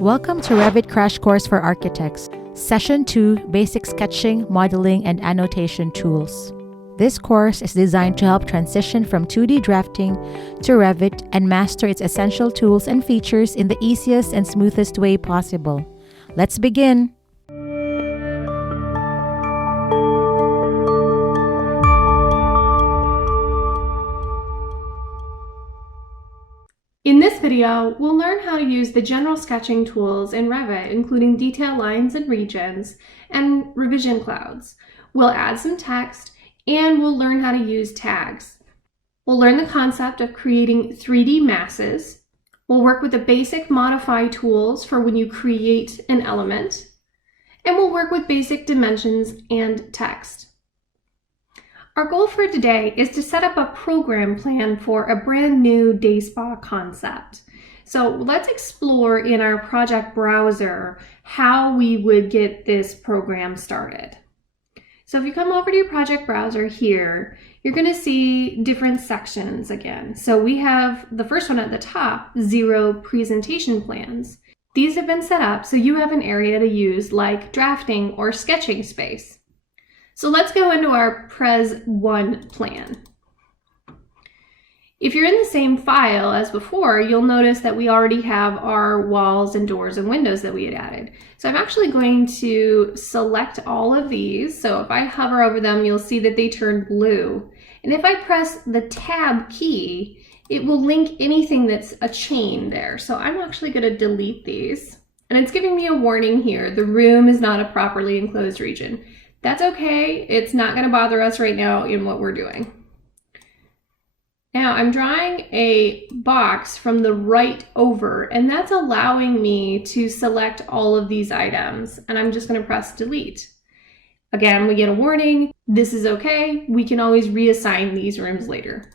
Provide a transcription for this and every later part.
Welcome to Revit Crash Course for Architects, Session 2, Basic Sketching, Modeling, and Annotation Tools. This course is designed to help transition from 2D drafting to Revit and master its essential tools and features in the easiest and smoothest way possible. Let's begin! In this video, we'll learn how to use the general sketching tools in Revit, including detail lines and regions and revision clouds. We'll add some text and we'll learn how to use tags. We'll learn the concept of creating 3D masses. We'll work with the basic modify tools for when you create an element. And we'll work with basic dimensions and text. Our goal for today is to set up a program plan for a brand new day spa concept. So let's explore in our project browser how we would get this program started. So if you come over to your project browser here, you're going to see different sections again. So we have the first one at the top, 0 presentation plans. These have been set up so you have an area to use like drafting or sketching space. So let's go into our Pres 1 plan. If you're in the same file as before, you'll notice that we already have our walls and doors and windows that we had added. So I'm actually going to select all of these. So if I hover over them, you'll see that they turn blue. And if I press the Tab key, it will link anything that's a chain there. So I'm actually going to delete these. And it's giving me a warning here. The room is not a properly enclosed region. That's okay. It's not going to bother us right now in what we're doing. Now I'm drawing a box from the right over, and that's allowing me to select all of these items. And I'm just going to press delete. Again, we get a warning. This is okay. We can always reassign these rooms later.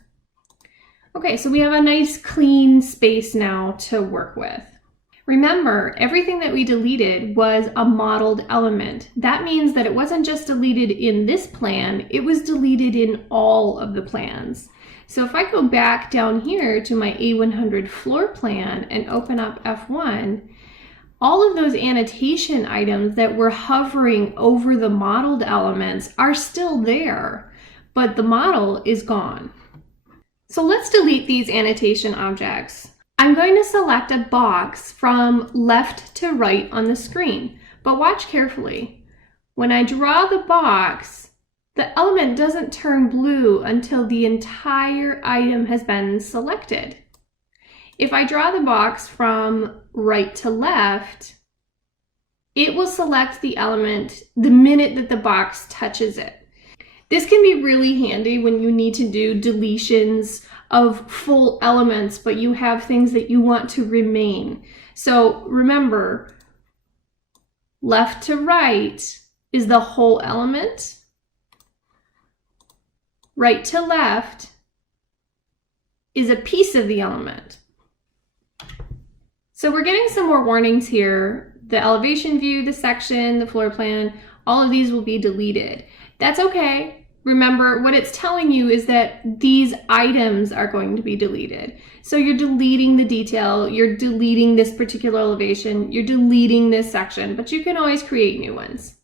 Okay, so we have a nice clean space now to work with. Remember, everything that we deleted was a modeled element. That means that it wasn't just deleted in this plan, it was deleted in all of the plans. So if I go back down here to my A100 floor plan and open up F1, all of those annotation items that were hovering over the modeled elements are still there, but the model is gone. So let's delete these annotation objects. I'm going to select a box from left to right on the screen, but watch carefully. When I draw the box, the element doesn't turn blue until the entire item has been selected. If I draw the box from right to left, it will select the element the minute that the box touches it. This can be really handy when you need to do deletions of full elements, but you have things that you want to remain. So remember, left to right is the whole element. Right to left is a piece of the element. So we're getting some more warnings here. The elevation view, the section, the floor plan, all of these will be deleted. That's okay. Remember, what it's telling you is that these items are going to be deleted. So you're deleting the detail, you're deleting this particular elevation, you're deleting this section, but you can always create new ones.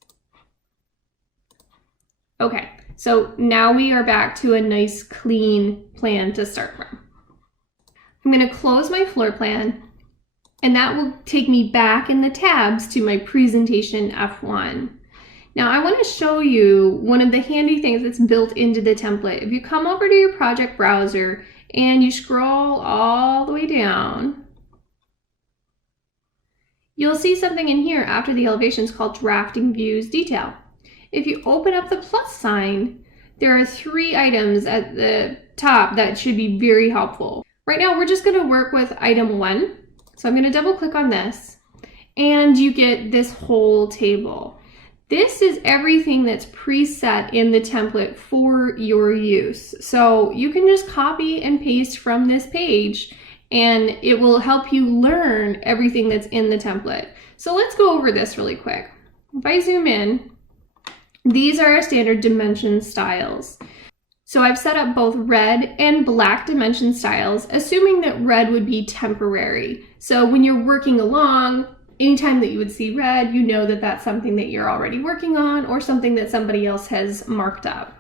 Okay, so now we are back to a nice clean plan to start from. I'm going to close my floor plan, and that will take me back in the tabs to my presentation F1. Now I want to show you one of the handy things that's built into the template. If you come over to your project browser and you scroll all the way down, you'll see something in here after the elevations called Drafting Views Detail. If you open up the plus sign, there are 3 items at the top that should be very helpful. Right now we're just going to work with item 1. So I'm going to double click on this and you get this whole table. This is everything that's preset in the template for your use. So you can just copy and paste from this page and it will help you learn everything that's in the template. So let's go over this really quick. If I zoom in, these are our standard dimension styles. So I've set up both red and black dimension styles, assuming that red would be temporary. So when you're working along, anytime that you would see red, you know that that's something that you're already working on or something that somebody else has marked up.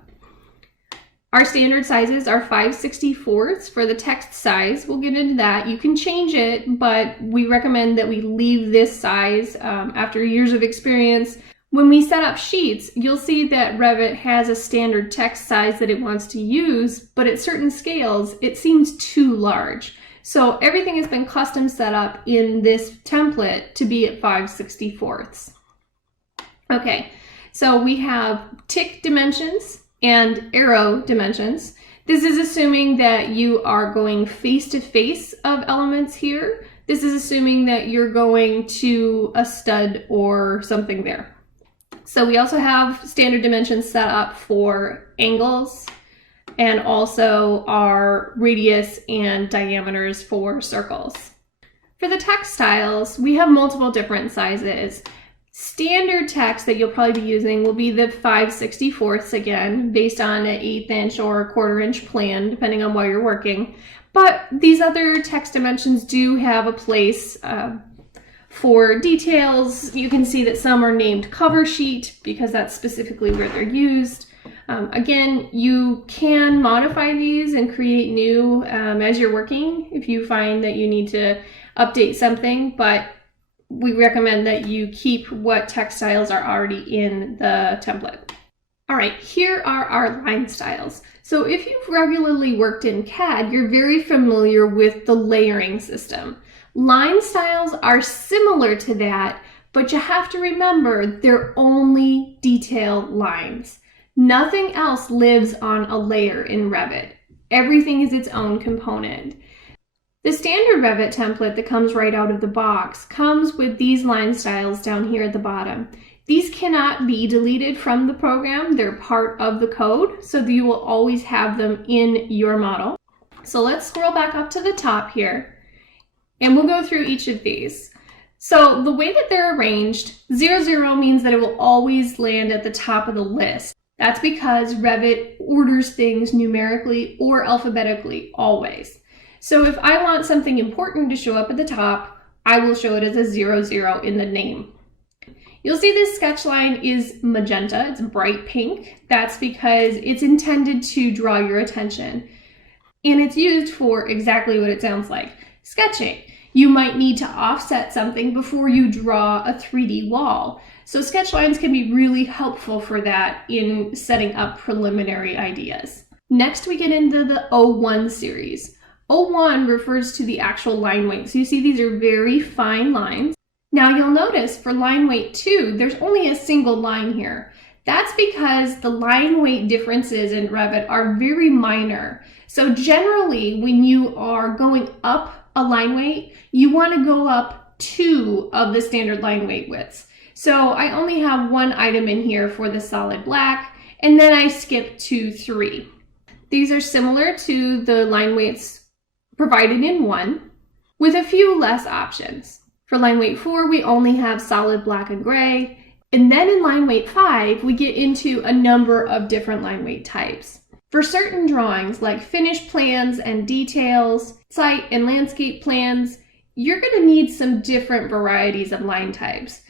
Our standard sizes are 5/64 for the text size. We'll get into that. You can change it, but we recommend that we leave this size after years of experience. When we set up sheets, you'll see that Revit has a standard text size that it wants to use, but at certain scales, it seems too large. So everything has been custom set up in this template to be at 5/64. Okay, so we have tick dimensions and arrow dimensions. This is assuming that you are going face to face of elements here. This is assuming that you're going to a stud or something there. So we also have standard dimensions set up for angles and also our radius and diameters for circles. For the text styles, we have multiple different sizes. Standard text that you'll probably be using will be the 5/64 again, based on an 1/8 inch or a 1/4 inch plan, depending on where you're working. But these other text dimensions do have a place for details. You can see that some are named cover sheet because that's specifically where they're used. Again, you can modify these and create new as you're working if you find that you need to update something, but we recommend that you keep what text styles are already in the template. All right, here are our line styles. So if you've regularly worked in CAD, you're very familiar with the layering system. Line styles are similar to that, but you have to remember they're only detail lines. Nothing else lives on a layer in Revit. Everything is its own component. The standard Revit template that comes right out of the box comes with these line styles down here at the bottom. These cannot be deleted from the program. They're part of the code, so that you will always have them in your model. So let's scroll back up to the top here, and we'll go through each of these. So the way that they're arranged, 00 means that it will always land at the top of the list. That's because Revit orders things numerically or alphabetically always. So if I want something important to show up at the top, I will show it as a 00 in the name. You'll see this sketch line is magenta, it's bright pink. That's because it's intended to draw your attention. And it's used for exactly what it sounds like, sketching. You might need to offset something before you draw a 3D wall. So sketch lines can be really helpful for that in setting up preliminary ideas. Next, we get into the 01 series. 01 refers to the actual line weight. So you see these are very fine lines. Now you'll notice for line weight 2, there's only a single line here. That's because the line weight differences in Revit are very minor. So generally, when you are going up a line weight, you want to go up 2 of the standard line weight widths. So I only have one item in here for the solid black, and then I skip to 3. These are similar to the line weights provided in 1, with a few less options. For line weight 4, we only have solid black and gray, and then in line weight 5, we get into a number of different line weight types. For certain drawings, like finished plans and details, site and landscape plans, you're going to need some different varieties of line types.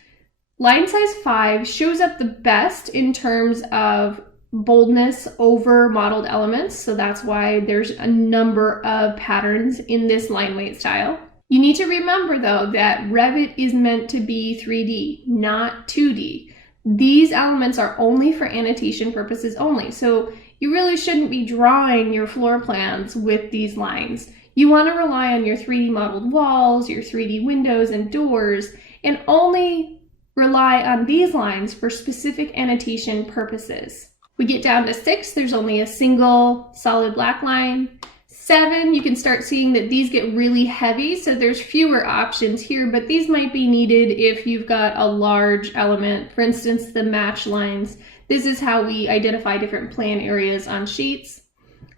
Line size 5 shows up the best in terms of boldness over modeled elements, so that's why there's a number of patterns in this line weight style. You need to remember though that Revit is meant to be 3D, not 2D. These elements are only for annotation purposes only, so you really shouldn't be drawing your floor plans with these lines. You want to rely on your 3D modeled walls, your 3D windows and doors, and only rely on these lines for specific annotation purposes. We get down to 6, there's only a single solid black line. 7, you can start seeing that these get really heavy, so there's fewer options here, but these might be needed if you've got a large element. For instance, the match lines. This is how we identify different plan areas on sheets.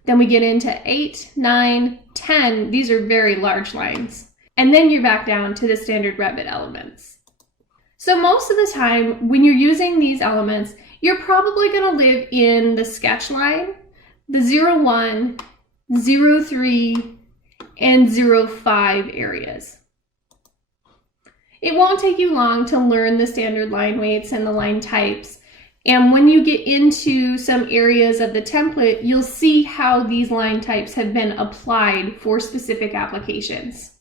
Then we get into 8, 9, 10. These are very large lines. And then you're back down to the standard Revit elements. So most of the time, when you're using these elements, you're probably going to live in the sketch line, the 01, 03, and 05 areas. It won't take you long to learn the standard line weights and the line types. And when you get into some areas of the template, you'll see how these line types have been applied for specific applications.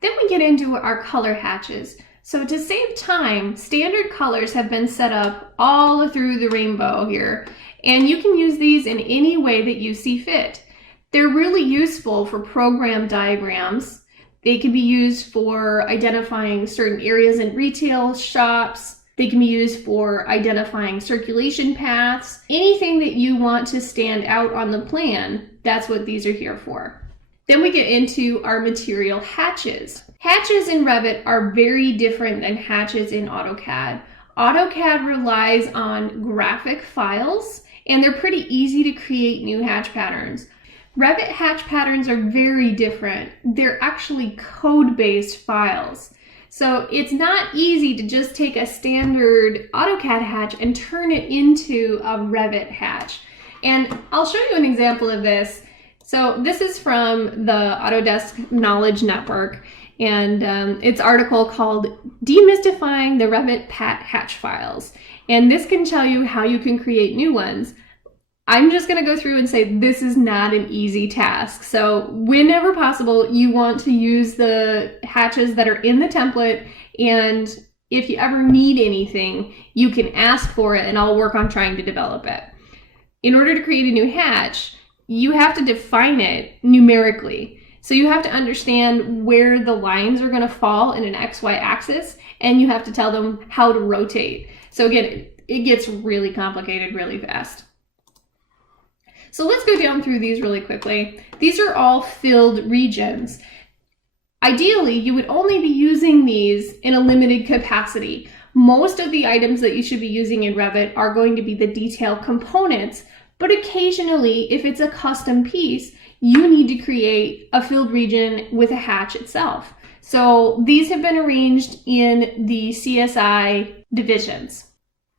Then we get into our color hatches. So to save time, standard colors have been set up all through the rainbow here, and you can use these in any way that you see fit. They're really useful for program diagrams. They can be used for identifying certain areas in retail shops. They can be used for identifying circulation paths. Anything that you want to stand out on the plan, that's what these are here for. Then we get into our material hatches. Hatches in Revit are very different than hatches in AutoCAD. AutoCAD relies on graphic files, and they're pretty easy to create new hatch patterns. Revit hatch patterns are very different. They're actually code-based files. So it's not easy to just take a standard AutoCAD hatch and turn it into a Revit hatch. And I'll show you an example of this. So this is from the Autodesk Knowledge Network, and its article called Demystifying the Revit Hatch Files. And this can tell you how you can create new ones. I'm just going to go through and say this is not an easy task. So whenever possible, you want to use the hatches that are in the template, and if you ever need anything, you can ask for it and I'll work on trying to develop it. In order to create a new hatch, you have to define it numerically. So you have to understand where the lines are going to fall in an XY axis, and you have to tell them how to rotate. So again, it gets really complicated really fast. So let's go down through these really quickly. These are all filled regions. Ideally, you would only be using these in a limited capacity. Most of the items that you should be using in Revit are going to be the detail components, but occasionally, if it's a custom piece, you need to create a filled region with a hatch itself. So these have been arranged in the CSI divisions.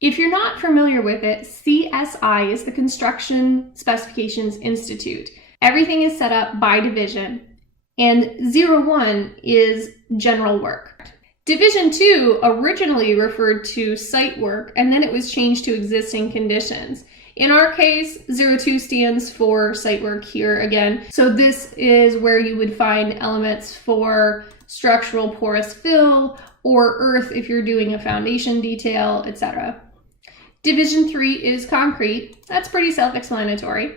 If you're not familiar with it, CSI is the Construction Specifications Institute. Everything is set up by division, and 01 is general work. Division 2 originally referred to site work, and then it was changed to existing conditions. In our case, 02 stands for site work here again. So this is where you would find elements for structural porous fill or earth if you're doing a foundation detail, etc. Division 3 is concrete. That's pretty self-explanatory.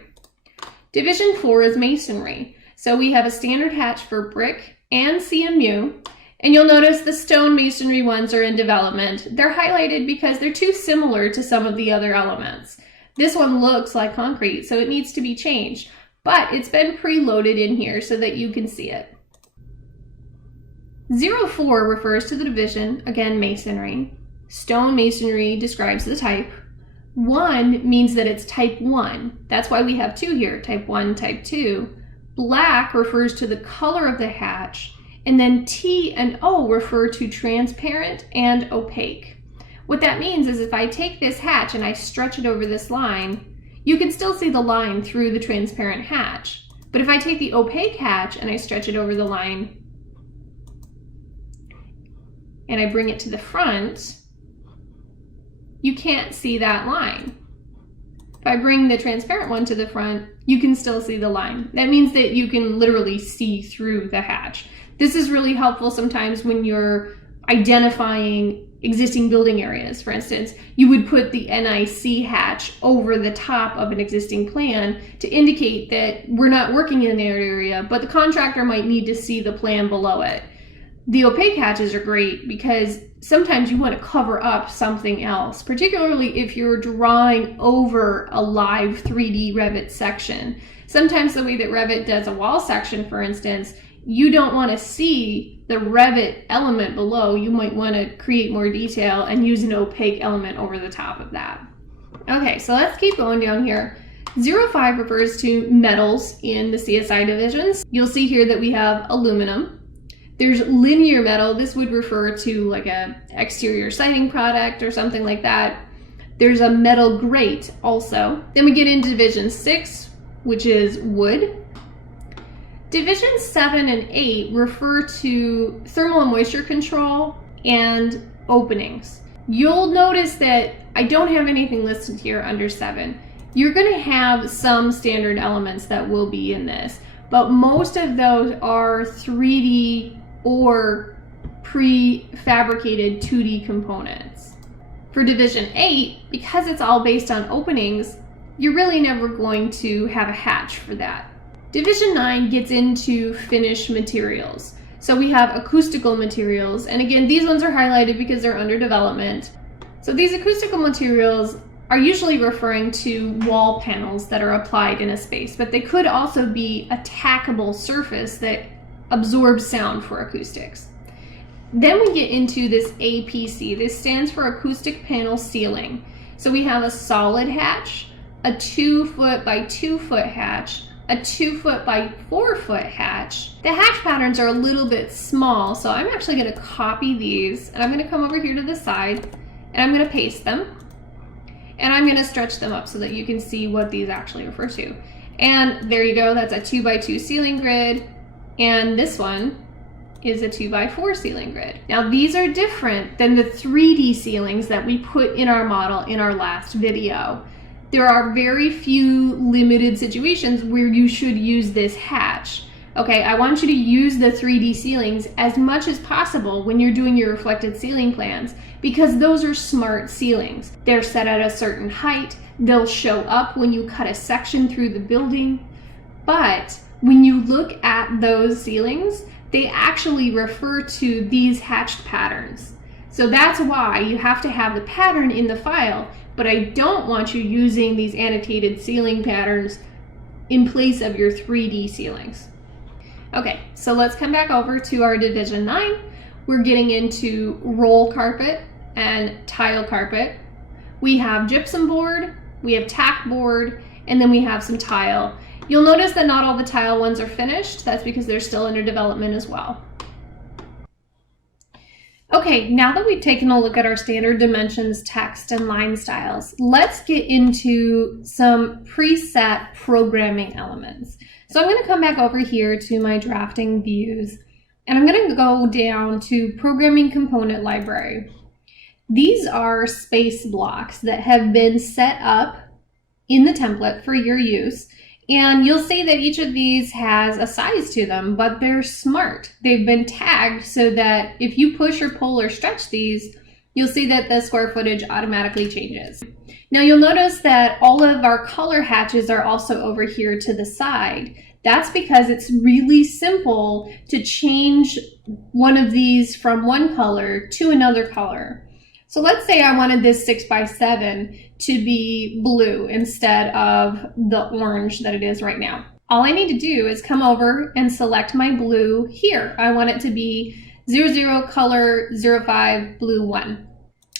Division 4 is masonry. So we have a standard hatch for brick and CMU. And you'll notice the stone masonry ones are in development. They're highlighted because they're too similar to some of the other elements. This one looks like concrete, so it needs to be changed, but it's been preloaded in here so that you can see it. 04 refers to the division, again, masonry. Stone masonry describes the type. 1 means that it's type 1. That's why we have 2 here, type 1, type 2. Black refers to the color of the hatch, and then T and O refer to transparent and opaque. What that means is if I take this hatch and I stretch it over this line, you can still see the line through the transparent hatch. But if I take the opaque hatch and I stretch it over the line and I bring it to the front, you can't see that line. If I bring the transparent one to the front, you can still see the line. That means that you can literally see through the hatch. This is really helpful sometimes when you're identifying existing building areas. For instance, you would put the NIC hatch over the top of an existing plan to indicate that we're not working in that area, but the contractor might need to see the plan below it. The opaque hatches are great because sometimes you want to cover up something else, particularly if you're drawing over a live 3D Revit section. Sometimes the way that Revit does a wall section, for instance, you don't want to see the Revit element below. You might want to create more detail and use an opaque element over the top of that. Okay, so let's keep going down here. 05 refers to metals in the CSI divisions. You'll see here that we have aluminum. There's linear metal. This would refer to like a exterior siding product or something like that. There's a metal grate also. Then we get into division 6, which is wood. Divisions 7 and 8 refer to thermal and moisture control and openings. You'll notice that I don't have anything listed here under 7. You're going to have some standard elements that will be in this, but most of those are 3D or prefabricated 2D components. For Division 8, because it's all based on openings, you're really never going to have a hatch for that. Division 9 gets into finished materials. So we have acoustical materials, and again, these ones are highlighted because they're under development. So these acoustical materials are usually referring to wall panels that are applied in a space, but they could also be a tackable surface that absorbs sound for acoustics. Then we get into this APC. This stands for acoustic panel ceiling. So we have a solid hatch, a 2-foot by 2-foot hatch, a 2-foot by 4-foot hatch. The hatch patterns are a little bit small, so I'm actually going to copy these, and I'm going to come over here to the side, and I'm going to paste them, and I'm going to stretch them up so that you can see what these actually refer to. And there you go, that's a 2 by 2 ceiling grid, and this one is a 2 by 4 ceiling grid. Now these are different than the 3D ceilings that we put in our model in our last video. There are very few limited situations where you should use this hatch. Okay, I want you to use the 3D ceilings as much as possible when you're doing your reflected ceiling plans, because those are smart ceilings. They're set at a certain height, they'll show up when you cut a section through the building, but when you look at those ceilings, they actually refer to these hatched patterns. So that's why you have to have the pattern in the file, but I don't want you using these annotated ceiling patterns in place of your 3D ceilings. Okay, so let's come back over to our Division 9. We're getting into roll carpet and tile carpet. We have gypsum board, we have tack board, and then we have some tile. You'll notice that not all the tile ones are finished. That's because they're still under development as well. Okay, now that we've taken a look at our standard dimensions, text, and line styles, let's get into some preset programming elements. So I'm going to come back over here to my drafting views, and I'm going to go down to programming component library. These are space blocks that have been set up in the template for your use. And you'll see that each of these has a size to them, but they're smart. They've been tagged so that if you push or pull or stretch these, you'll see that the square footage automatically changes. Now you'll notice that all of our color hatches are also over here to the side. That's because it's really simple to change one of these from one color to another color. So let's say I wanted this 6x7 to be blue instead of the orange that it is right now. All I need to do is come over and select my blue here. I want it to be 00 color 05 blue 1.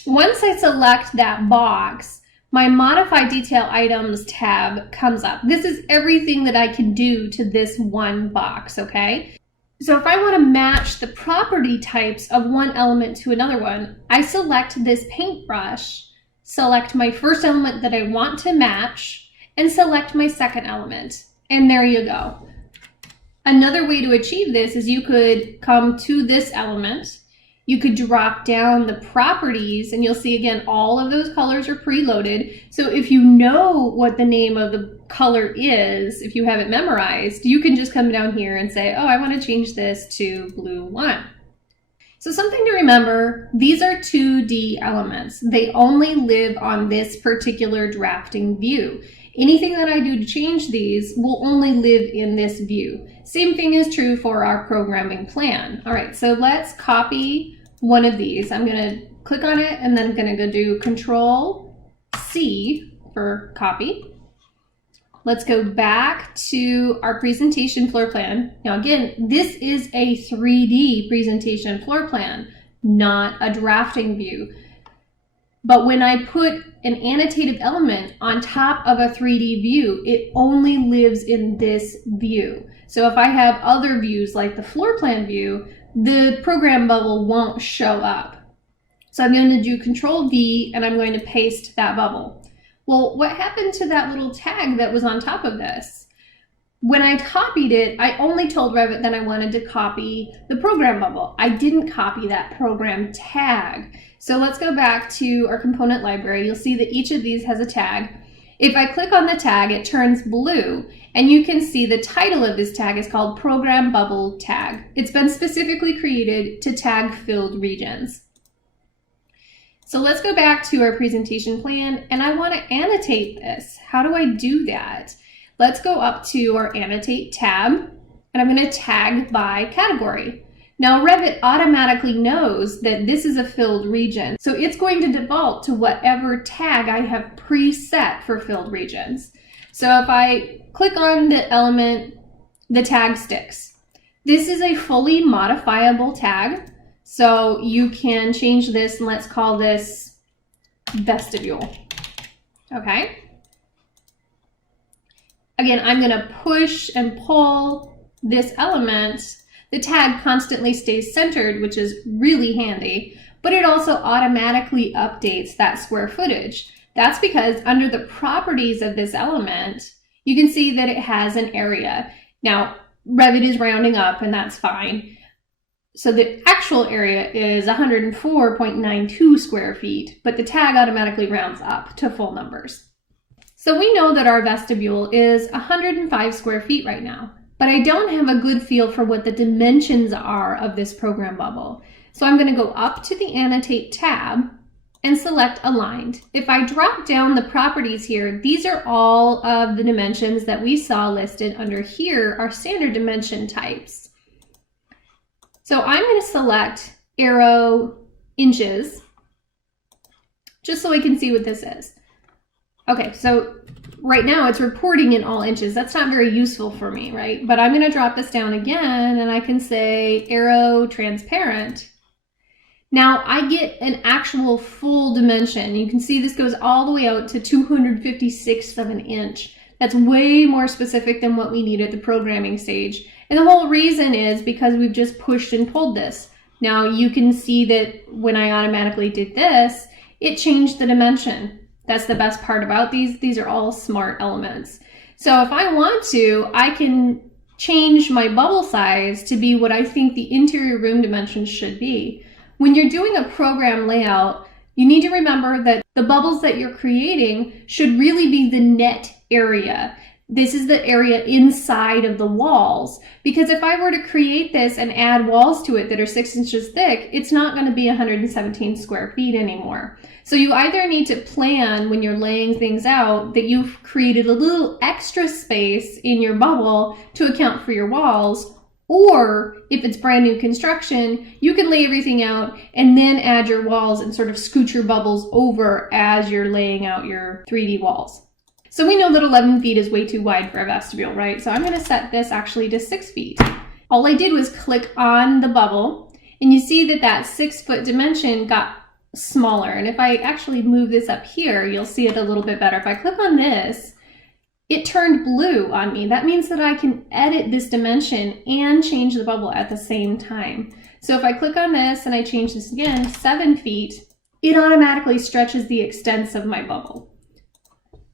Once I select that box, my Modify Detail Items tab comes up. This is everything that I can do to this one box, okay? So if I want to match the property types of one element to another one, I select this paintbrush, select my first element that I want to match, and select my second element. And there you go. Another way to achieve this is you could come to this element, you could drop down the properties, and you'll see again, all of those colors are preloaded. So if you know what the name of the color is, if you have it memorized, you can just come down here and say, oh, I want to change this to blue 1. So something to remember, these are 2D elements. They only live on this particular drafting view. Anything that I do to change these will only live in this view. Same thing is true for our programming plan. All right, so let's copy one of these. I'm going to click on it, and then I'm going to go do Control-C for copy. Let's go back to our presentation floor plan. Now again, this is a 3D presentation floor plan, not a drafting view. But when I put an annotated element on top of a 3D view, it only lives in this view. So if I have other views like the floor plan view, the program bubble won't show up. So I'm going to do Control-V, and I'm going to paste that bubble. Well, what happened to that little tag that was on top of this? When I copied it, I only told Revit that I wanted to copy the program bubble. I didn't copy that program tag. So let's go back to our component library. You'll see that each of these has a tag. If I click on the tag, it turns blue, and you can see the title of this tag is called Program Bubble Tag. It's been specifically created to tag filled regions. So let's go back to our presentation plan, and I want to annotate this. How do I do that? Let's go up to our Annotate tab, and I'm going to tag by category. Now Revit automatically knows that this is a filled region, so it's going to default to whatever tag I have preset for filled regions. So if I click on the element, the tag sticks. This is a fully modifiable tag, so you can change this, and let's call this vestibule. Okay. Again, I'm going to push and pull this element. The tag constantly stays centered, which is really handy, but it also automatically updates that square footage. That's because under the properties of this element, you can see that it has an area. Now, Revit is rounding up, and that's fine. So the actual area is 104.92 square feet, but the tag automatically rounds up to full numbers. So we know that our vestibule is 105 square feet right now, but I don't have a good feel for what the dimensions are of this program bubble. So I'm going to go up to the Annotate tab and select Aligned. If I drop down the properties here, these are all of the dimensions that we saw listed under here are standard dimension types. So I'm going to select arrow inches, just so I can see what this is. Okay, so right now it's reporting in all inches. That's not very useful for me, right? But I'm going to drop this down again, and I can say arrow transparent. Now I get an actual full dimension. You can see this goes all the way out to 256ths of an inch. That's way more specific than what we need at the programming stage. And the whole reason is because we've just pushed and pulled this. Now you can see that when I automatically did this, it changed the dimension. That's the best part about these. These are all smart elements. So if I want to, I can change my bubble size to be what I think the interior room dimensions should be. When you're doing a program layout, you need to remember that the bubbles that you're creating should really be the net area. This is the area inside of the walls, because if I were to create this and add walls to it that are 6 inches thick, it's not going to be 117 square feet anymore. So you either need to plan when you're laying things out that you've created a little extra space in your bubble to account for your walls, or if it's brand new construction, you can lay everything out and then add your walls and sort of scoot your bubbles over as you're laying out your 3D walls. So we know that 11 feet is way too wide for a vestibule, right? So I'm going to set this actually to 6 feet. All I did was click on the bubble, and you see that that 6 foot dimension got smaller. And if I actually move this up here, you'll see it a little bit better. If I click on this, it turned blue on me. That means that I can edit this dimension and change the bubble at the same time. So if I click on this and I change this again, 7 feet, it automatically stretches the extents of my bubble.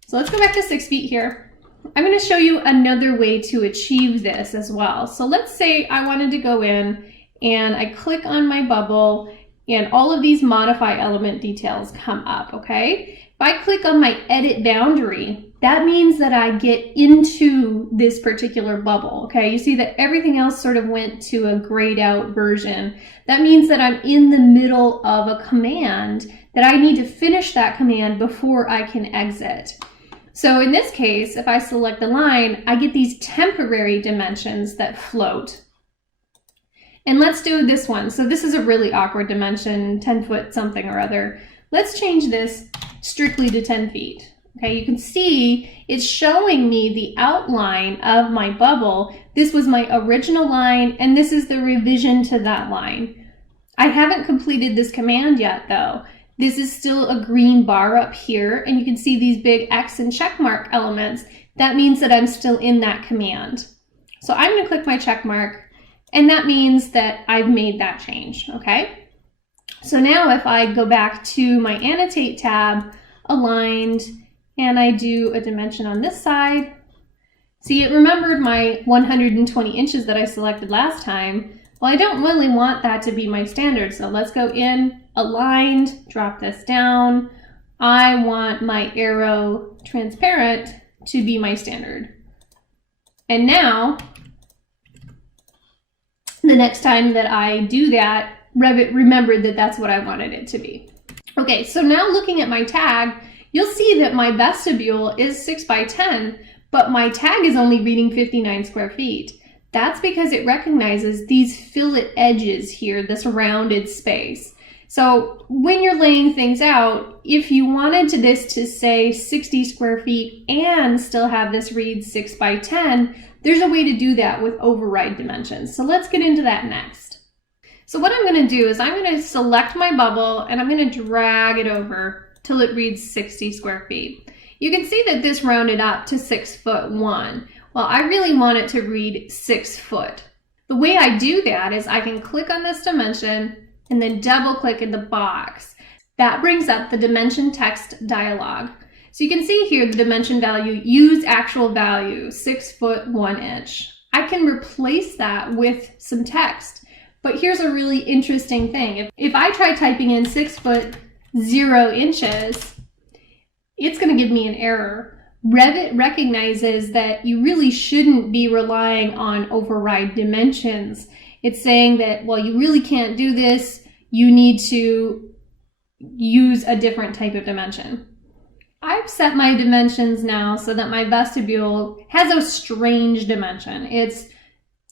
So let's go back to 6 feet here. I'm going to show you another way to achieve this as well. So let's say I wanted to go in and I click on my bubble and all of these modify element details come up, okay? If I click on my edit boundary, that means that I get into this particular bubble, okay? You see that everything else sort of went to a grayed out version. That means that I'm in the middle of a command that I need to finish that command before I can exit. So in this case, if I select the line, I get these temporary dimensions that float. And let's do this one. So this is a really awkward dimension, 10 foot something or other. Let's change this strictly to 10 feet. Okay, you can see it's showing me the outline of my bubble. This was my original line, and this is the revision to that line. I haven't completed this command yet though. This is still a green bar up here, and you can see these big X and check mark elements. That means that I'm still in that command. So I'm going to click my check mark, and that means that I've made that change, okay? So now if I go back to my Annotate tab, Aligned, and I do a dimension on this side, See, it remembered my 120 inches that I selected last time. Well, I don't really want that to be my standard, so let's go in, aligned, drop this down. I want my arrow transparent to be my standard. And now, the next time that I do that, Revit remembered that that's what I wanted it to be. Okay, so now looking at my tag, you'll see that my vestibule is 6 by 10, but my tag is only reading 59 square feet. That's because it recognizes these fillet edges here, this rounded space. So when you're laying things out, if you wanted this to say 60 square feet and still have this read 6 by 10, there's a way to do that with override dimensions. So let's get into that next. So what I'm going to do is I'm going to select my bubble and I'm going to drag it over till it reads 60 square feet. You can see that this rounded up to 6'1". Well, I really want it to read 6 foot. The way I do that is I can click on this dimension and then double click in the box. That brings up the dimension text dialog. So you can see here the dimension value, use actual value, 6 foot 1 inch. I can replace that with some text, but here's a really interesting thing. If I try typing in 6 foot 0 inches, it's gonna give me an error. Revit recognizes that you really shouldn't be relying on override dimensions. It's saying that, well, you really can't do this. You need to use a different type of dimension. I've set my dimensions now so that my vestibule has a strange dimension. It's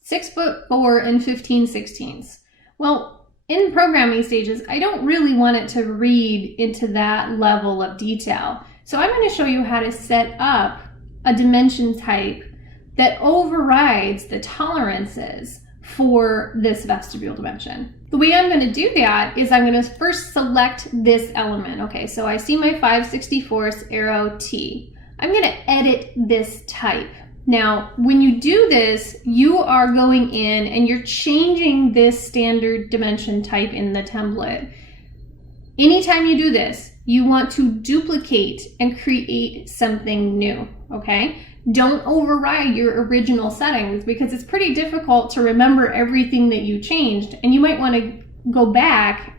6'4" and 15/16. Well, in programming stages, I don't really want it to read into that level of detail. So I'm going to show you how to set up a dimension type that overrides the tolerances for this vestibule dimension. The way I'm going to do that is I'm going to first select this element. Okay, so I see my 5/64 arrow T. I'm going to edit this type. Now, when you do this, you are going in and you're changing this standard dimension type in the template. Anytime you do this, you want to duplicate and create something new, okay? Don't override your original settings because it's pretty difficult to remember everything that you changed, and you might want to go back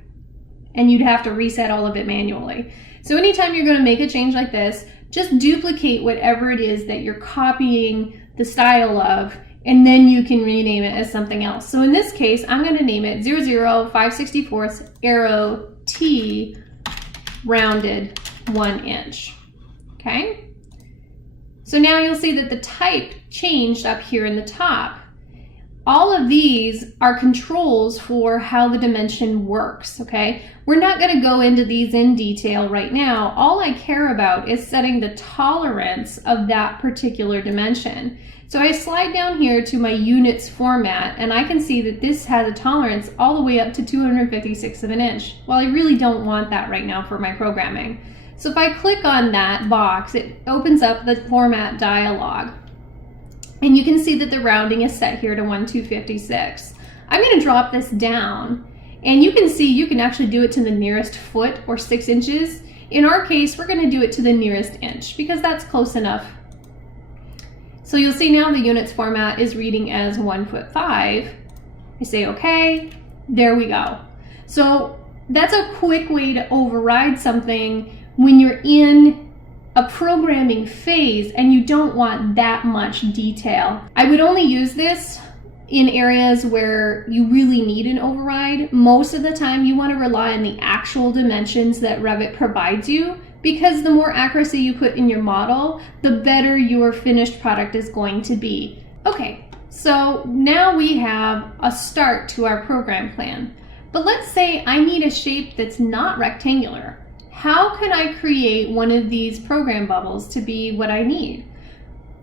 and you'd have to reset all of it manually. So anytime you're going to make a change like this, just duplicate whatever it is that you're copying the style of, and then you can rename it as something else. So in this case, I'm going to name it 005/64 arrow T rounded 1 inch. Okay? So now you'll see that the type changed up here in the top. All of these are controls for how the dimension works, okay? We're not going to go into these in detail right now. All I care about is setting the tolerance of that particular dimension. So I slide down here to my units format, and I can see that this has a tolerance all the way up to 256 of an inch. Well, I really don't want that right now for my programming. So if I click on that box, it opens up the format dialog. And you can see that the rounding is set here to 1/256. I'm going to drop this down, and you can see you can actually do it to the nearest foot or 6 inches. In our case, we're going to do it to the nearest inch because that's close enough. So you'll see now the units format is reading as 1'5". I say okay, there we go. So that's a quick way to override something when you're in a programming phase and you don't want that much detail. I would only use this in areas where you really need an override. Most of the time you want to rely on the actual dimensions that Revit provides you, because the more accuracy you put in your model, the better your finished product is going to be. Okay, so now we have a start to our program plan. But let's say I need a shape that's not rectangular. How can I create one of these program bubbles to be what I need?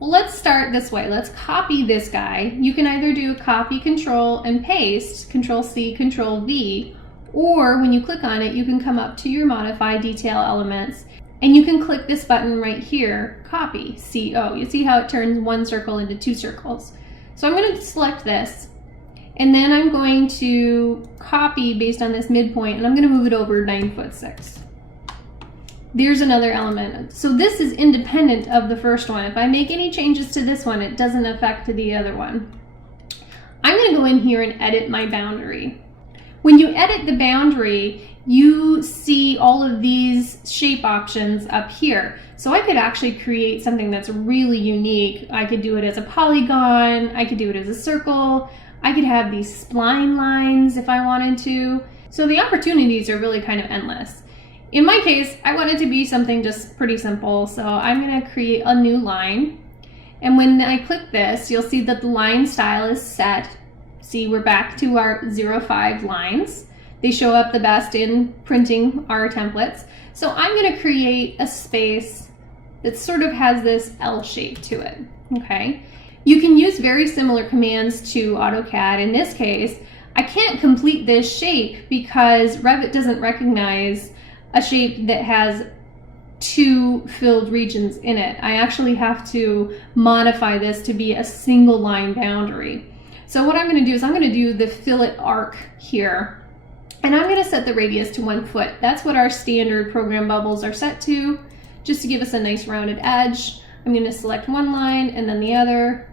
Well, let's start this way. Let's copy this guy. You can either do copy, control, and paste, control C, control V, or when you click on it, you can come up to your modify detail elements and you can click this button right here, copy, CO. You see how it turns one circle into 2 circles. So I'm going to select this, and then I'm going to copy based on this midpoint, and I'm going to move it over 9'6". there's another element. So this is independent of the first one. If I make any changes to this one, it doesn't affect the other one. I'm going to go in here and edit my boundary. When you edit the boundary, you see all of these shape options up here. So I could actually create something that's really unique. I could do it as a polygon, I could do it as a circle, I could have these spline lines if I wanted to. So the opportunities are really kind of endless. In my case, I want it to be something just pretty simple. So I'm going to create a new line. And when I click this, you'll see that the line style is set. See, we're back to our 05 lines. They show up the best in printing our templates. So I'm going to create a space that sort of has this L shape to it, okay? You can use very similar commands to AutoCAD. In this case, I can't complete this shape because Revit doesn't recognize a shape that has two filled regions in it. I actually have to modify this to be a single line boundary. So what I'm going to do is I'm going to do the fillet arc here, and I'm going to set the radius to 1 foot. That's what our standard program bubbles are set to, just to give us a nice rounded edge. I'm going to select one line and then the other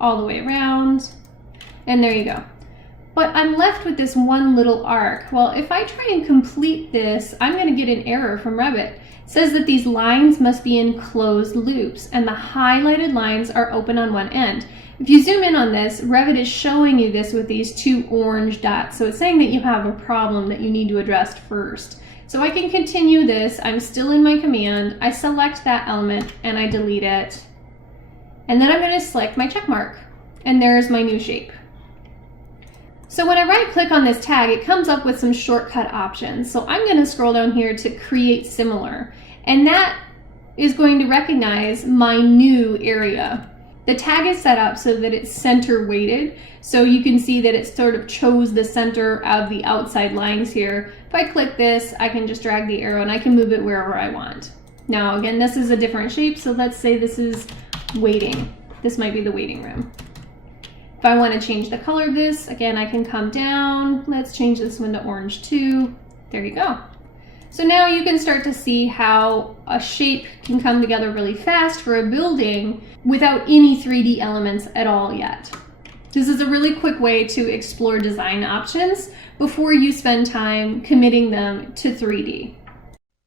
all the way around, and there you go. But I'm left with this one little arc. Well, if I try and complete this, I'm going to get an error from Revit. It says that these lines must be in closed loops, and the highlighted lines are open on one end. If you zoom in on this, Revit is showing you this with these two orange dots. So it's saying that you have a problem that you need to address first. So I can continue this. I'm still in my command. I select that element and I delete it. And then I'm going to select my check mark. And there's my new shape. So when I right click on this tag, it comes up with some shortcut options. So I'm going to scroll down here to create similar. And that is going to recognize my new area. The tag is set up so that it's center weighted. So you can see that it sort of chose the center of the outside lines here. If I click this, I can just drag the arrow and I can move it wherever I want. Now, again, this is a different shape. So let's say this is waiting. This might be the waiting room. If I want to change the color of this, again, I can come down. Let's change this one to orange too. There you go. So now you can start to see how a shape can come together really fast for a building without any 3D elements at all yet. This is a really quick way to explore design options before you spend time committing them to 3D.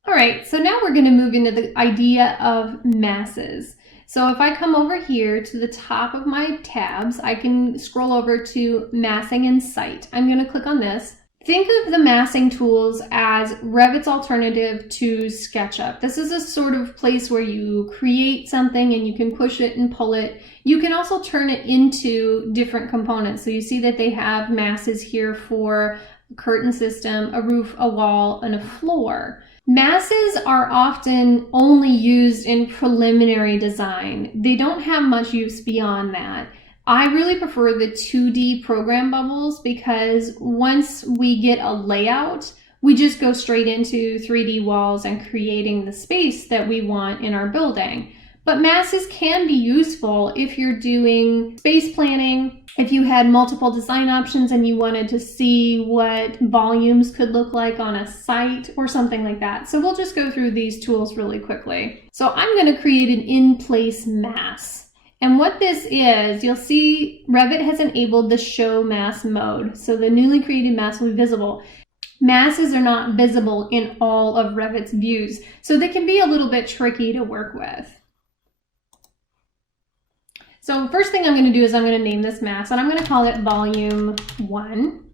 All right, so now we're going to move into the idea of masses. So if I come over here to the top of my tabs, I can scroll over to Massing and Site. I'm going to click on this. Think of the massing tools as Revit's alternative to SketchUp. This is a sort of place where you create something and you can push it and pull it. You can also turn it into different components. So you see that they have masses here for a curtain system, a roof, a wall, and a floor. Masses are often only used in preliminary design. They don't have much use beyond that. I really prefer the 2D program bubbles because once we get a layout, we just go straight into 3D walls and creating the space that we want in our building. But masses can be useful if you're doing space planning, if you had multiple design options and you wanted to see what volumes could look like on a site or something like that. So we'll just go through these tools really quickly. So I'm going to create an in-place mass. And what this is, you'll see Revit has enabled the show mass mode. So the newly created mass will be visible. Masses are not visible in all of Revit's views, so they can be a little bit tricky to work with. So first thing I'm going to do is I'm going to name this mass, and I'm going to call it Volume 1.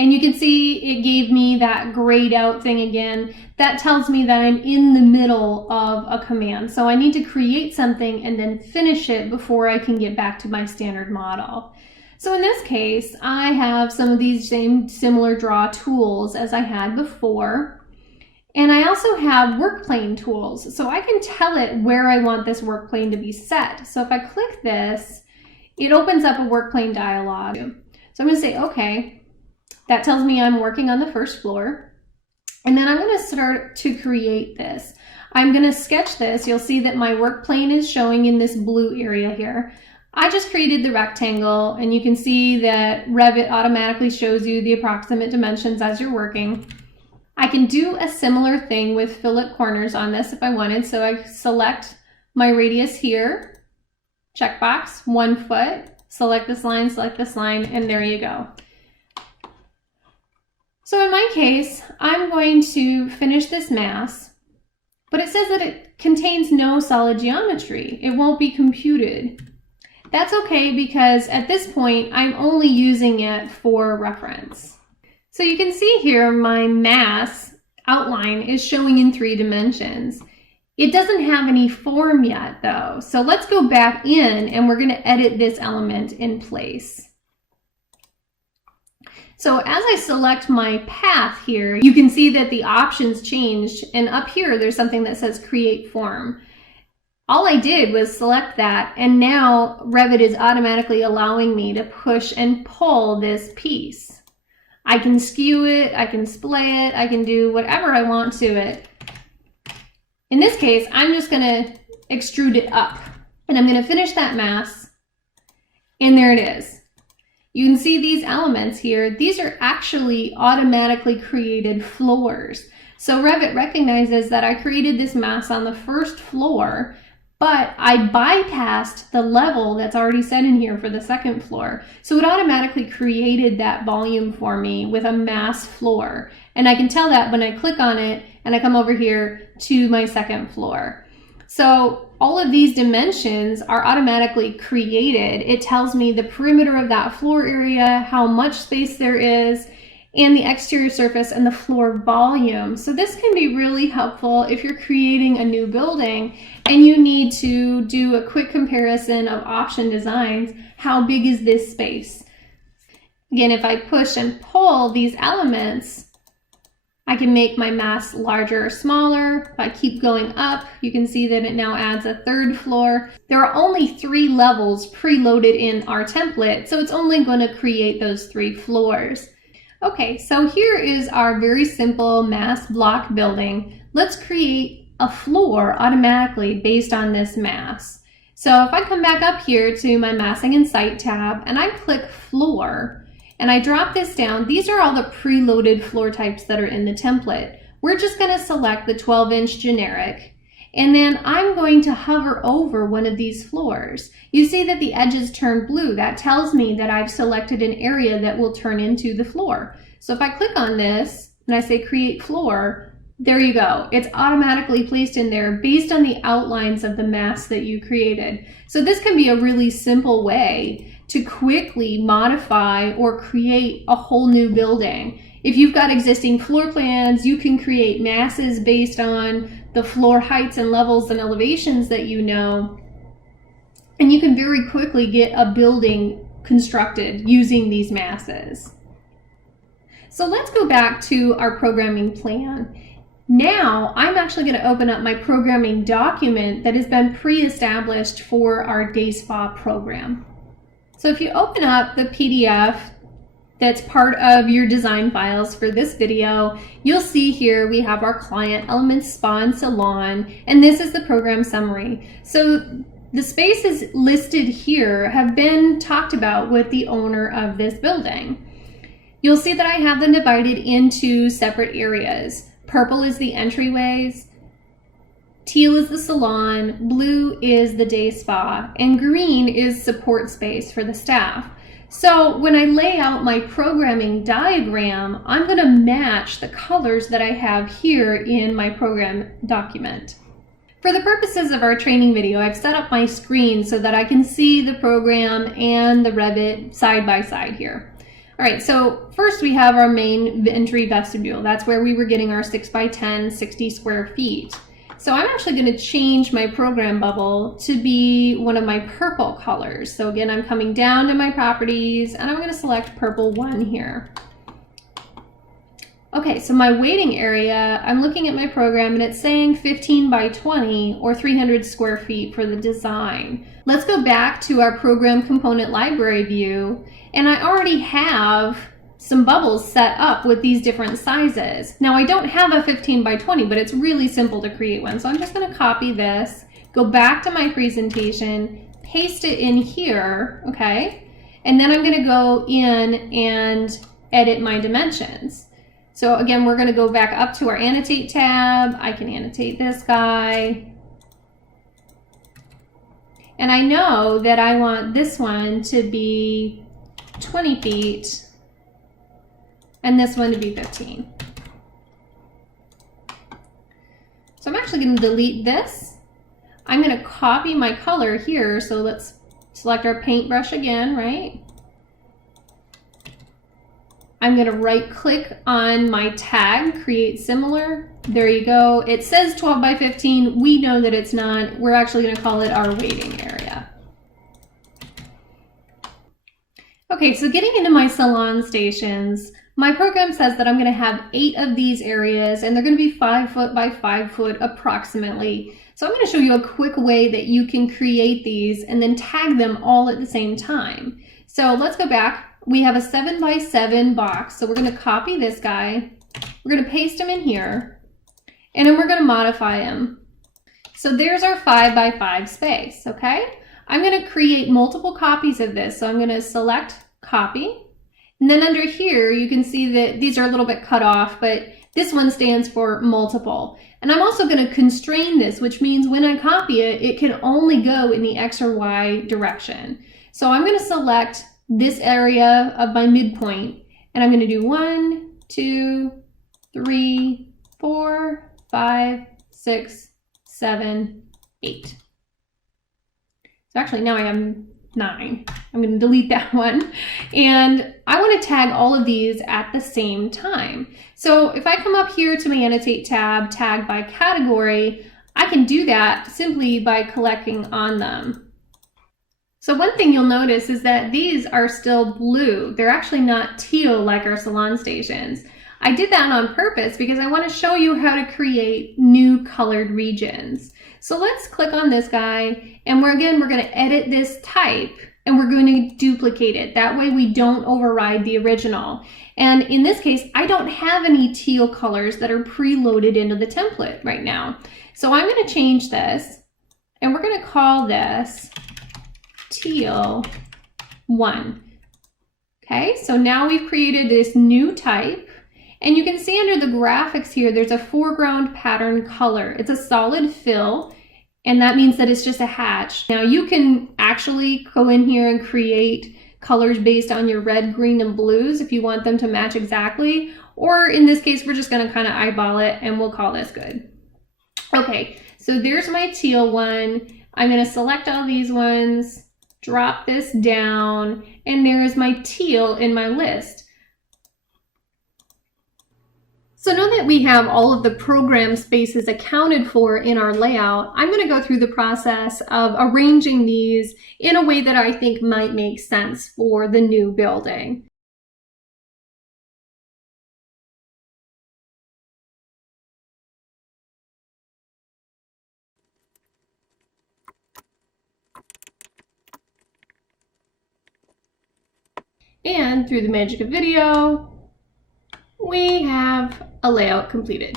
And you can see it gave me that grayed out thing again. That tells me that I'm in the middle of a command. So I need to create something and then finish it before I can get back to my standard model. So in this case, I have some of these same similar draw tools as I had before. And I also have work plane tools. So I can tell it where I want this work plane to be set. So if I click this, it opens up a work plane dialog. So I'm going to say, okay. That tells me I'm working on the first floor. And then I'm going to start to create this. I'm going to sketch this. You'll see that my work plane is showing in this blue area here. I just created the rectangle, and you can see that Revit automatically shows you the approximate dimensions as you're working. I can do a similar thing with fillet corners on this if I wanted. So I select my radius here, checkbox, 1 foot, select this line, and there you go. So in my case, I'm going to finish this mass, but it says that it contains no solid geometry. It won't be computed. That's okay because at this point, I'm only using it for reference. So you can see here my mass outline is showing in 3 dimensions. It doesn't have any form yet though. So let's go back in and we're going to edit this element in place. So as I select my path here, you can see that the options changed, and up here there's something that says create form. All I did was select that, and now Revit is automatically allowing me to push and pull this piece. I can skew it, I can splay it, I can do whatever I want to it. In this case, I'm just gonna extrude it up, and I'm gonna finish that mass, and there it is. You can see these elements here. These are actually automatically created floors. So Revit recognizes that I created this mass on the first floor, but I bypassed the level that's already set in here for the second floor. So it automatically created that volume for me with a mass floor. And I can tell that when I click on it and I come over here to my second floor. So all of these dimensions are automatically created. It tells me the perimeter of that floor area, how much space there is, and the exterior surface and the floor volume. So this can be really helpful if you're creating a new building and you need to do a quick comparison of option designs. How big is this space? Again, if I push and pull these elements, I can make my mass larger or smaller. If I keep going up, you can see that it now adds a 3rd floor. There are only 3 levels preloaded in our template, so it's only going to create those 3 floors. Okay, so here is our very simple mass block building. Let's create a floor automatically based on this mass. So if I come back up here to my Massing and Site tab and I click Floor, and I drop this down, these are all the preloaded floor types that are in the template. We're just going to select the 12-inch generic, and then I'm going to hover over one of these floors. You see that the edges turn blue. That tells me that I've selected an area that will turn into the floor. So if I click on this and I say create floor, there you go. It's automatically placed in there based on the outlines of the mass that you created. So this can be a really simple way to quickly modify or create a whole new building. If you've got existing floor plans, you can create masses based on the floor heights and levels and elevations that you know, and you can very quickly get a building constructed using these masses. So let's go back to our programming plan. Now I'm actually going to open up my programming document that has been pre-established for our day spa program. So if you open up the PDF that's part of your design files for this video, you'll see here we have our client Elements Spa and Salon, and this is the program summary. So the spaces listed here have been talked about with the owner of this building. You'll see that I have them divided into separate areas. Purple is the entryways, teal is the salon, blue is the day spa, and green is support space for the staff. So when I lay out my programming diagram, I'm going to match the colors that I have here in my program document. For the purposes of our training video, I've set up my screen so that I can see the program and the Revit side by side here. All right, so first we have our main entry vestibule. That's where we were getting our 6 by 10, 60 square feet. So I'm actually going to change my program bubble to be one of my purple colors. So again, I'm coming down to my properties and I'm going to select purple 1 here. Okay, so my waiting area, I'm looking at my program and it's saying 15 by 20 or 300 square feet for the design. Let's go back to our program component library view, and I already have some bubbles set up with these different sizes. Now I don't have a 15 by 20, but it's really simple to create one. So I'm just going to copy this, go back to my presentation, paste it in here, okay? And then I'm going to go in and edit my dimensions. So again, we're going to go back up to our Annotate tab. I can annotate this guy. And I know that I want this one to be 20 feet and this one to be 15. So I'm actually going to delete this. I'm going to copy my color here. So let's select our paintbrush again, right? I'm going to right click on my tag, create similar. There you go. It says 12 by 15. We know that it's not. We're actually going to call it our waiting area. Okay, so getting into my salon stations, my program says that I'm going to have 8 of these areas and they're going to be 5 foot by 5 foot approximately. So I'm going to show you a quick way that you can create these and then tag them all at the same time. So let's go back. We have a 7 by 7 box. So we're going to copy this guy. We're going to paste him in here and then we're going to modify him. So there's our 5 by 5 space. Okay. I'm going to create multiple copies of this. So I'm going to select copy. And then under here, you can see that these are a little bit cut off, but this one stands for multiple. And I'm also going to constrain this, which means when I copy it, it can only go in the X or Y direction. So I'm going to select this area of my midpoint, and I'm going to do 1, 2, 3, 4, 5, 6, 7, 8. So actually now I have 9. I'm going to delete that one. And I want to tag all of these at the same time. So if I come up here to my Annotate tab, tag by category, I can do that simply by clicking on them. So one thing you'll notice is that these are still blue. They're actually not teal like our salon stations. I did that on purpose because I want to show you how to create new colored regions. So let's click on this guy, and we're going to edit this type and we're going to duplicate it. That way we don't override the original. And in this case, I don't have any teal colors that are preloaded into the template right now. So I'm going to change this and we're going to call this teal 1. Okay, so now we've created this new type. And you can see under the graphics here, there's a foreground pattern color. It's a solid fill, and that means that it's just a hatch. Now you can actually go in here and create colors based on your red, green, and blues if you want them to match exactly. Or in this case, we're just gonna kind of eyeball it and we'll call this good. Okay, so there's my teal one. I'm gonna select all these ones, drop this down, and there is my teal in my list. So now that we have all of the program spaces accounted for in our layout, I'm going to go through the process of arranging these in a way that I think might make sense for the new building. And through the magic of video, we have a layout completed.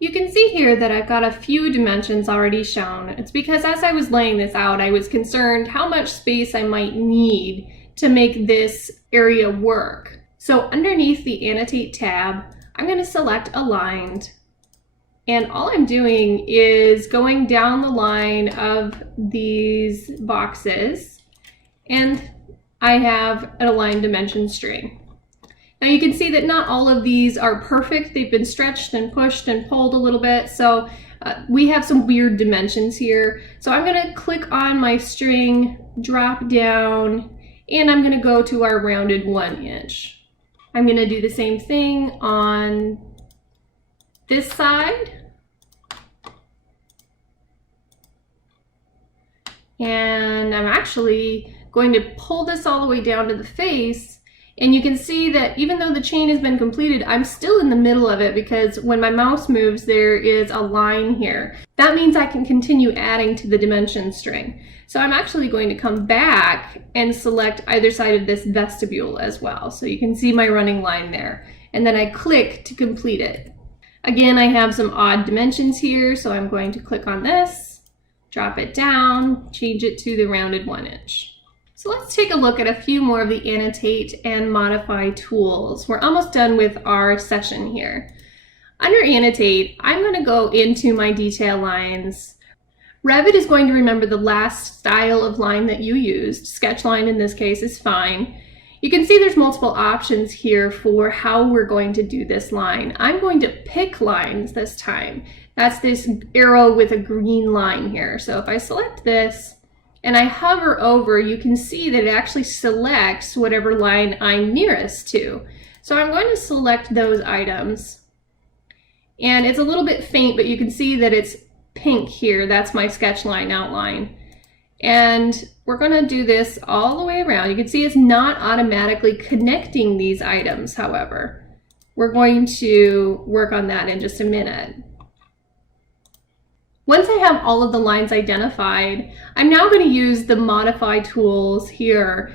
You can see here that I've got a few dimensions already shown. It's because as I was laying this out, I was concerned how much space I might need to make this area work. So underneath the Annotate tab, I'm going to select Aligned. And all I'm doing is going down the line of these boxes, and I have an aligned dimension string. Now you can see that not all of these are perfect. They've been stretched and pushed and pulled a little bit. So we have some weird dimensions here. So I'm gonna click on my string, drop down, and I'm gonna go to our rounded 1 inch. I'm gonna do the same thing on this side. And I'm actually going to pull this all the way down to the face. And you can see that even though the chain has been completed, I'm still in the middle of it because when my mouse moves, there is a line here. That means I can continue adding to the dimension string. So I'm actually going to come back and select either side of this vestibule as well. So you can see my running line there. And then I click to complete it. Again, I have some odd dimensions here, so I'm going to click on this, drop it down, change it to the rounded 1 inch. So let's take a look at a few more of the annotate and modify tools. We're almost done with our session here. Under annotate, I'm going to go into my detail lines. Revit is going to remember the last style of line that you used. Sketch line in this case is fine. You can see there's multiple options here for how we're going to do this line. I'm going to pick lines this time. That's this arrow with a green line here. So if I select this and I hover over, you can see that it actually selects whatever line I'm nearest to. So I'm going to select those items. And it's a little bit faint, but you can see that it's pink here. That's my sketch line outline. And we're going to do this all the way around. You can see it's not automatically connecting these items, however. We're going to work on that in just a minute. Once I have all of the lines identified, I'm now going to use the modify tools here,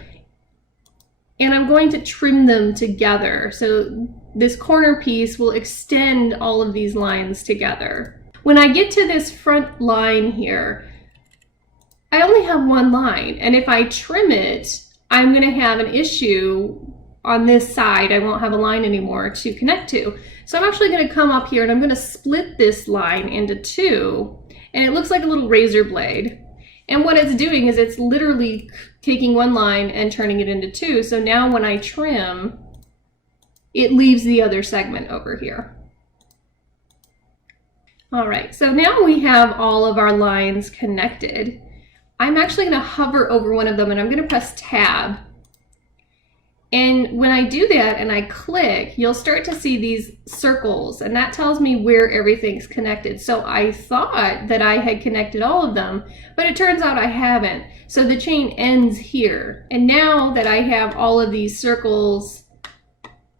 and I'm going to trim them together. So this corner piece will extend all of these lines together. When I get to this front line here, I only have one line, and if I trim it, I'm going to have an issue on this side. I won't have a line anymore to connect to. So I'm actually going to come up here and I'm going to split this line into two, and it looks like a little razor blade. And what it's doing is it's literally taking one line and turning it into two. So now when I trim, it leaves the other segment over here. All right, so now we have all of our lines connected. I'm actually going to hover over one of them and I'm going to press Tab. And when I do that and I click, you'll start to see these circles, and that tells me where everything's connected. So I thought that I had connected all of them, but it turns out I haven't. So the chain ends here. And now that I have all of these circles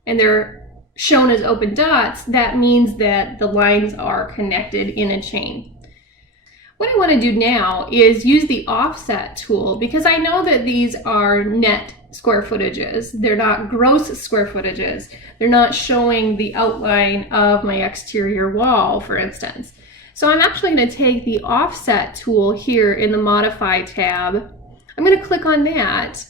and they're shown as open dots, that means that the lines are connected in a chain. What I want to do now is use the offset tool, because I know that these are net square footages. They're not gross square footages. They're not showing the outline of my exterior wall, for instance. So I'm actually going to take the offset tool here in the modify tab. I'm going to click on that,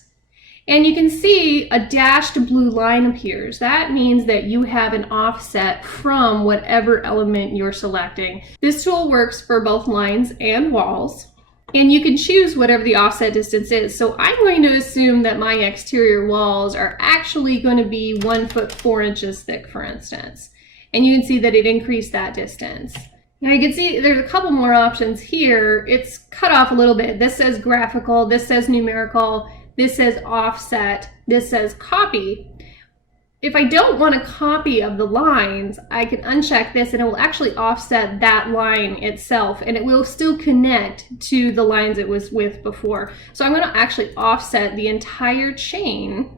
and you can see a dashed blue line appears. That means that you have an offset from whatever element you're selecting. This tool works for both lines and walls, and you can choose whatever the offset distance is. So I'm going to assume that my exterior walls are actually going to be 1 foot 4 inches thick, for instance. And you can see that it increased that distance. Now you can see there's a couple more options here. It's cut off a little bit. This says graphical, this says numerical, this says offset, this says copy. If I don't want a copy of the lines, I can uncheck this and it will actually offset that line itself, and it will still connect to the lines it was with before. So I'm going to actually offset the entire chain.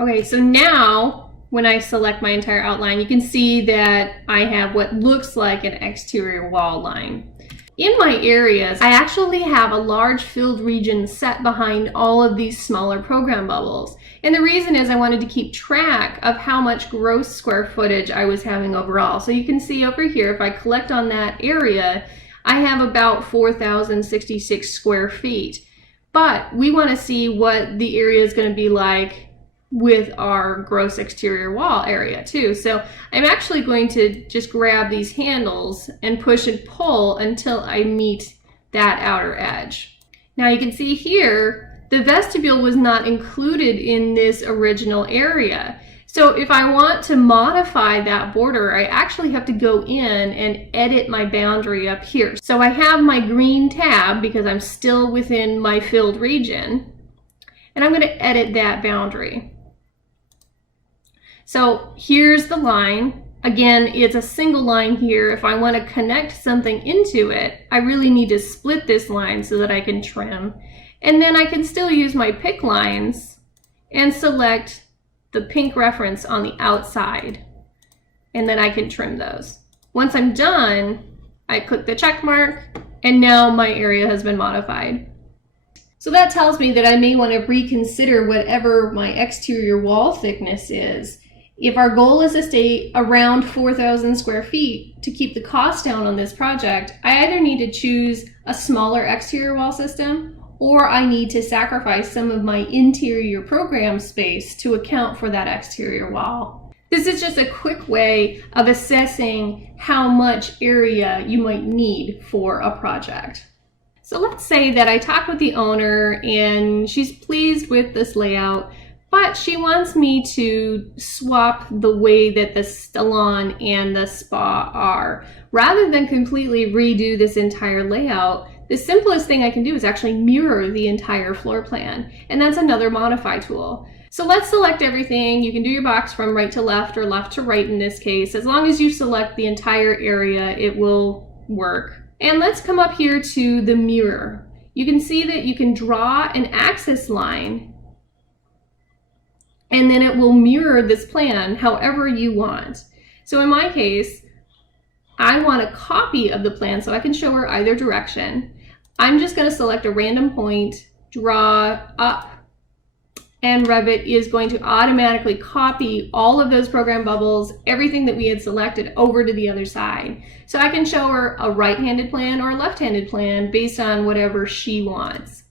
Okay, so now when I select my entire outline, you can see that I have what looks like an exterior wall line. In my areas, I actually have a large filled region set behind all of these smaller program bubbles. And the reason is I wanted to keep track of how much gross square footage I was having overall. So you can see over here, if I collect on that area, I have about 4,066 square feet. But we want to see what the area is going to be like with our gross exterior wall area too. So I'm actually going to just grab these handles and push and pull until I meet that outer edge. Now you can see here, the vestibule was not included in this original area. So if I want to modify that border, I actually have to go in and edit my boundary up here. So I have my green tab because I'm still within my filled region, and I'm going to edit that boundary. So here's the line. Again, it's a single line here. If I want to connect something into it, I really need to split this line so that I can trim. And then I can still use my pick lines and select the pink reference on the outside. And then I can trim those. Once I'm done, I click the check mark, and now my area has been modified. So that tells me that I may want to reconsider whatever my exterior wall thickness is. If our goal is to stay around 4,000 square feet to keep the cost down on this project, I either need to choose a smaller exterior wall system, or I need to sacrifice some of my interior program space to account for that exterior wall. This is just a quick way of assessing how much area you might need for a project. So let's say that I talked with the owner and she's pleased with this layout, but she wants me to swap the way that the salon and the spa are. Rather than completely redo this entire layout, the simplest thing I can do is actually mirror the entire floor plan, and that's another modify tool. So let's select everything. You can do your box from right to left or left to right in this case. As long as you select the entire area, it will work. And let's come up here to the mirror. You can see that you can draw an axis line and then it will mirror this plan however you want. So in my case, I want a copy of the plan so I can show her either direction. I'm just going to select a random point, draw up, and Revit is going to automatically copy all of those program bubbles, everything that we had selected, over to the other side. So I can show her a right-handed plan or a left-handed plan based on whatever she wants.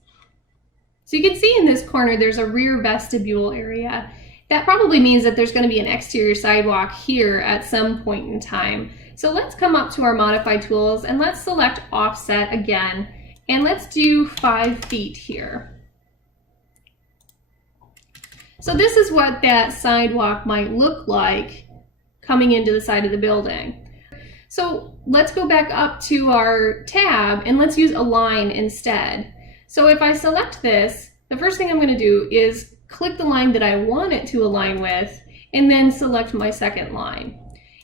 So you can see in this corner there's a rear vestibule area. That probably means that there's going to be an exterior sidewalk here at some point in time. So let's come up to our modify tools and let's select offset again, and let's do 5 feet here. So this is what that sidewalk might look like coming into the side of the building. So let's go back up to our tab and let's use align instead. So if I select this, the first thing I'm going to do is click the line that I want it to align with and then select my second line.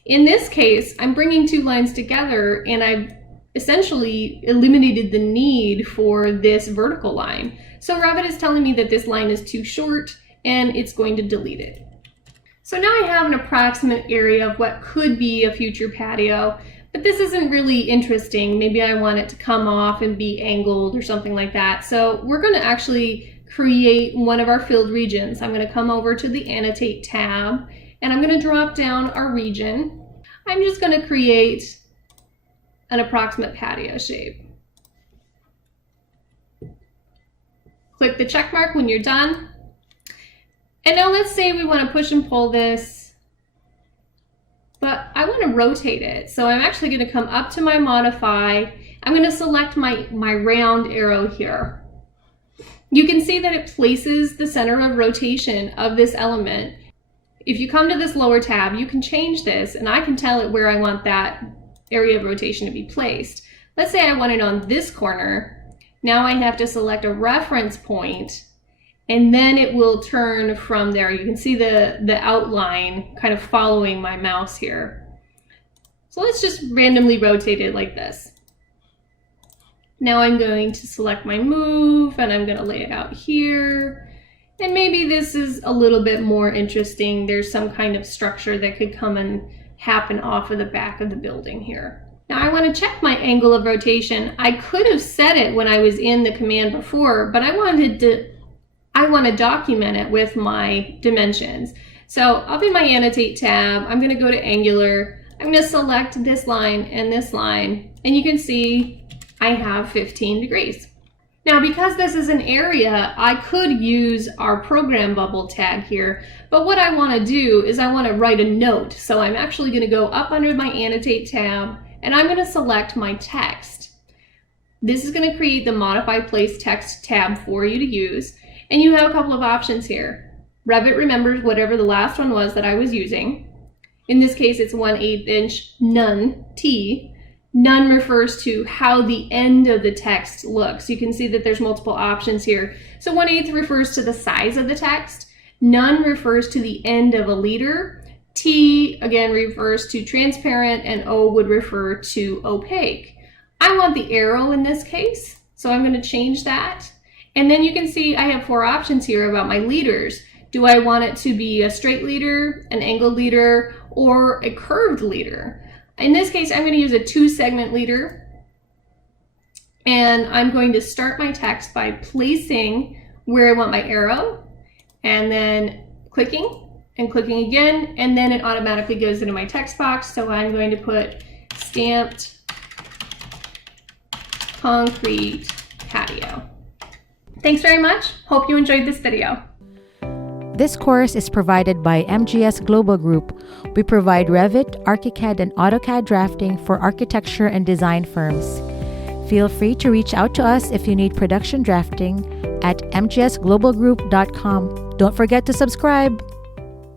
In this case, I'm bringing 2 lines together and I've essentially eliminated the need for this vertical line. So Revit is telling me that this line is too short and it's going to delete it. So now I have an approximate area of what could be a future patio, but this isn't really interesting. Maybe I want it to come off and be angled or something like that. So we're going to actually create one of our filled regions. I'm going to come over to the Annotate tab and I'm going to drop down our region. I'm just going to create an approximate patio shape. Click the check mark when you're done. And now let's say we want to push and pull this, but I want to rotate it. So I'm actually going to come up to my modify. I'm going to select my round arrow here. You can see that it places the center of rotation of this element. If you come to this lower tab, you can change this and I can tell it where I want that area of rotation to be placed. Let's say I want it on this corner. Now I have to select a reference point and then it will turn from there. You can see the outline kind of following my mouse here. So let's just randomly rotate it like this. Now I'm going to select my move and I'm going to lay it out here. And maybe this is a little bit more interesting. There's some kind of structure that could come and happen off of the back of the building here. Now I want to check my angle of rotation. I could have set it when I was in the command before, but I want to document it with my dimensions. So up in my Annotate tab, I'm going to go to Angular. I'm going to select this line, and you can see I have 15 degrees. Now, because this is an area, I could use our program bubble tag here, but what I want to do is I want to write a note. So I'm actually going to go up under my Annotate tab, and I'm going to select my text. This is going to create the Modify Place Text tab for you to use. And you have a couple of options here. Revit remembers whatever the last one was that I was using. In this case, it's 1/8 inch none T. None refers to how the end of the text looks. You can see that there's multiple options here. So 1/8 refers to the size of the text. None refers to the end of a letter. T again refers to transparent, and O would refer to opaque. I want the arrow in this case, so I'm going to change that. And then you can see I have 4 options here about my leaders. Do I want it to be a straight leader, an angled leader, or a curved leader? In this case, I'm going to use a 2-segment leader. And I'm going to start my text by placing where I want my arrow, and then clicking and clicking again, and then it automatically goes into my text box. So I'm going to put stamped concrete patio. Thanks very much. Hope you enjoyed this video. This course is provided by MGS Global Group. We provide Revit, ArchiCAD, and AutoCAD drafting for architecture and design firms. Feel free to reach out to us if you need production drafting at mgsglobalgroup.com. Don't forget to subscribe.